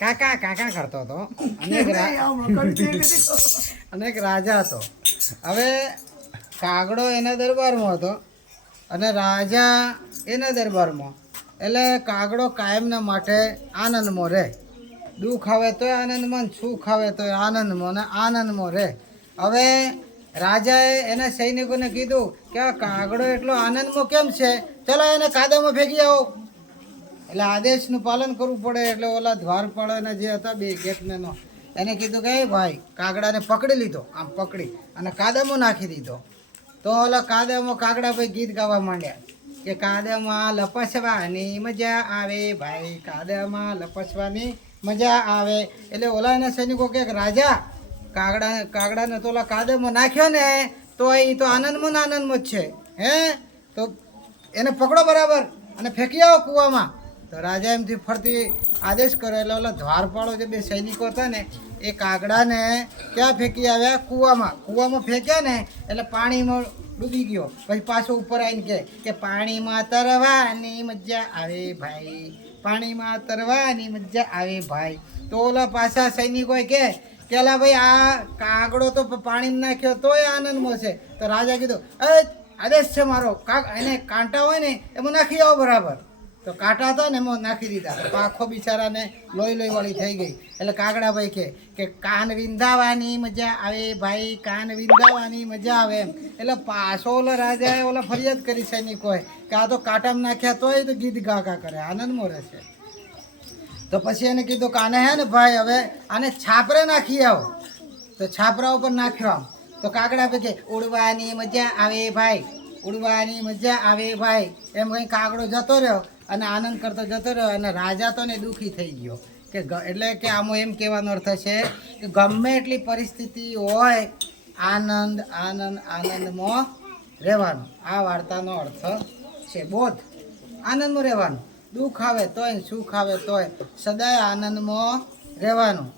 કાકા કાકા કરતો હતો અને એક રાજા હતો. હવે કાગડો એના દરબારમાં હતો અને રાજા એના દરબારમાં. એટલે કાગડો કાયમના માટે આનંદમાં રહે. દુઃખ આવે તોય આનંદમાં, સુખ આવે તોય આનંદમાં ને આનંદમાં રહે. હવે રાજાએ એના સૈનિકોને કીધું કે આ કાગડો એટલો આનંદમાં કેમ છે, ચલો એને કાદવમાં ફેંકી આવો. એટલે આદેશનું પાલન કરવું પડે. એટલે ઓલા દ્વારપાળાના જે હતા બે ગેટમેનો એને કીધું કે ભાઈ કાગડાને પકડી લીધો, આમ પકડી અને કાદવમાં નાખી દીધો. તો ઓલા કાદવમાં કાગડા ભાઈ ગીત ગાવા માંડ્યા કે કાદવમાં લપસવાની મજા આવે ભાઈ, કાદવમાં લપસવાની મજા આવે. એટલે ઓલા એના સૈનિકો કે રાજા કાગડાને તો ઓલા કાદવમાં નાખ્યો ને તો એ તો આનંદમાં આનંદમાં જ છે, હે તો એને પકડો બરાબર અને ફેંકી આવો કૂવામાં. તો રાજા એમથી ફરતી આદેશ કર્યો. એટલે ઓલા દ્વારપાળો જે બે સૈનિકો હતા ને એ કાગડાને ક્યાં ફેંકી આવ્યા? કૂવામાં ફેંક્યા ને એટલે પાણીમાં ડૂબી ગયો. પછી પાછો ઉપર આવીને કે પાણીમાં તરવાની મજા આવે ભાઈ, પાણીમાં તરવાની મજા આવે ભાઈ. તો ઓલા પાછા સૈનિકોએ કે પેલા ભાઈ આ કાગડો તો પાણીમાં નાખ્યો તોય આનંદમાં છે. તો રાજા કીધું આદેશ છે મારો, એને કાંટા હોય ને એમાં નાખી આવો બરાબર. તો કાંટા હતા ને એમાં નાખી દીધા. તો આખો બિચારાને લોહી વાળી થઈ ગઈ. એટલે કાગડા ભાઈ કે કાન વિંધાવાની મજા આવે ભાઈ, કાન વિંધાવાની મજા આવે એમ. એટલે પાછો ઓલા રાજાએ ઓલા ફરિયાદ કરી સૈનિકોએ કે આ તો કાંટામાં નાખ્યા તોય તો ગીત ગાગા કરે, આનંદમાં રહેશે. તો પછી એને કીધું કે આને હે ને ભાઈ હવે આને છાપરે નાખી આવો. તો છાપરા ઉપર નાખ્યો આમ. તો કાગડા ભાઈ કે ઉડવાની મજા આવે ભાઈ, ઉડવાની મજા આવે ભાઈ એમ કંઈ કાગડો જતો રહ્યો અને આનંદ કરતો જતો રહ્યો. અને રાજા તો ને દુઃખી થઈ ગયો કે એટલે કે આમાં એમ કહેવાનો અર્થ છે કે ગમે એટલી પરિસ્થિતિ હોય આનંદ આનંદ આનંદમાં રહેવાનું. આ વાર્તાનો અર્થ છે બોધ. આનંદમાં રહેવાનું, દુઃખ આવે તોય સુખ આવે તોય સદાય આનંદમાં રહેવાનું.